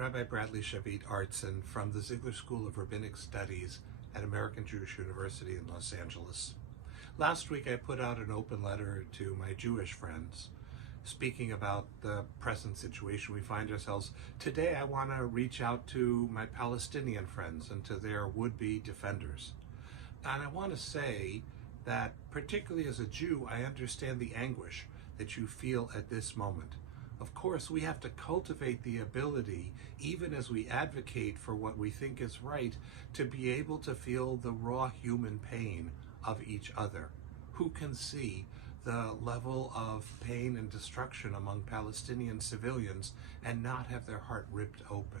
Rabbi Bradley Shavit Artson from the Ziegler School of Rabbinic Studies at American Jewish University in Los Angeles. Last week I put out an open letter to my Jewish friends speaking about the present situation we find ourselves. Today I want to reach out to my Palestinian friends and to their would-be defenders. And I want to say that particularly as a Jew, I understand the anguish that you feel at this moment. Of course, we have to cultivate the ability, even as we advocate for what we think is right, to be able to feel the raw human pain of each other. Who can see the level of pain and destruction among Palestinian civilians and not have their heart ripped open?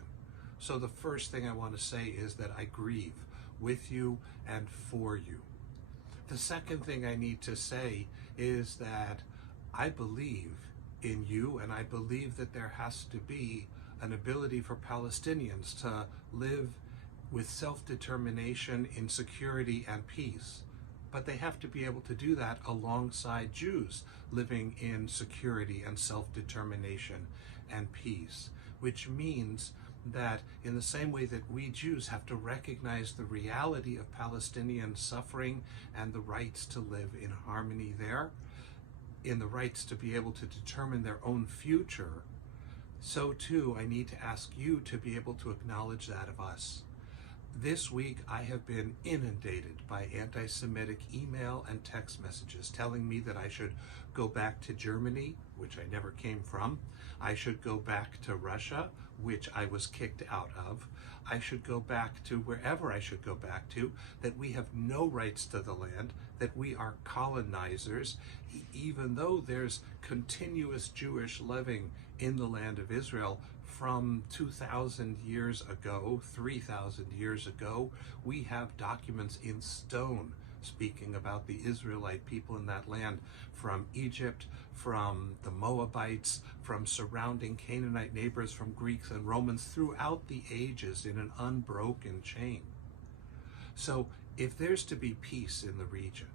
So the first thing I want to say is that I grieve with you and for you. The second thing I need to say is that I believe in you, and I believe that there has to be an ability for Palestinians to live with self-determination in security and peace. But they have to be able to do that alongside Jews living in security and self-determination and peace, which means that in the same way that we Jews have to recognize the reality of Palestinian suffering and the rights to live in harmony there, in the rights to be able to determine their own future, so too I need to ask you to be able to acknowledge that of us. This week I have been inundated by anti-Semitic email and text messages telling me that I should go back to Germany, which I never came from. I should go back to Russia, which I was kicked out of. I should go back to wherever I should go back to, that we have no rights to the land, that we are colonizers, even though there's continuous Jewish living in the land of Israel from 2,000 years ago, 3,000 years ago. We have documents in stone speaking about the Israelite people in that land, from Egypt, from the Moabites, from surrounding Canaanite neighbors, from Greeks and Romans throughout the ages in an unbroken chain. So if there's to be peace in the region,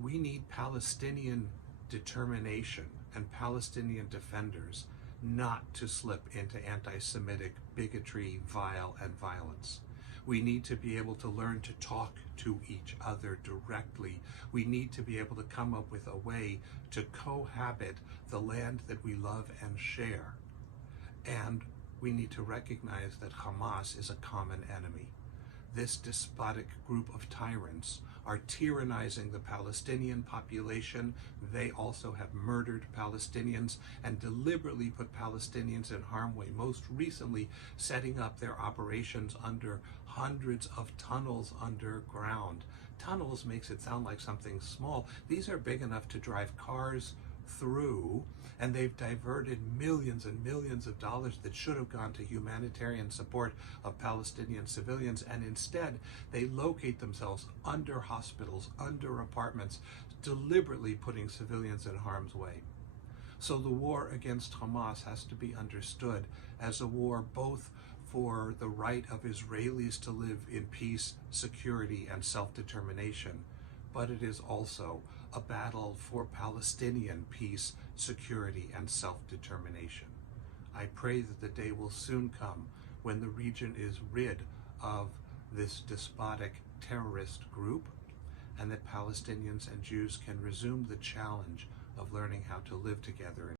we need Palestinian determination and Palestinian defenders not to slip into anti-Semitic bigotry, vile, and violence. We need to be able to learn to talk to each other directly. We need to be able to come up with a way to cohabit the land that we love and share. And we need to recognize that Hamas is a common enemy. This despotic group of tyrants are tyrannizing the Palestinian population. They also have murdered Palestinians and deliberately put Palestinians in harm's way, most recently setting up their operations under hundreds of tunnels underground. Tunnels makes it sound like something small. These are big enough to drive cars through, and they've diverted millions and millions of dollars that should have gone to humanitarian support of Palestinian civilians, and instead they locate themselves under hospitals, under apartments, deliberately putting civilians in harm's way. So the war against Hamas has to be understood as a war both for the right of Israelis to live in peace, security, and self-determination, but it is also a battle for Palestinian peace, security, and self-determination. I pray that the day will soon come when the region is rid of this despotic terrorist group, and that Palestinians and Jews can resume the challenge of learning how to live together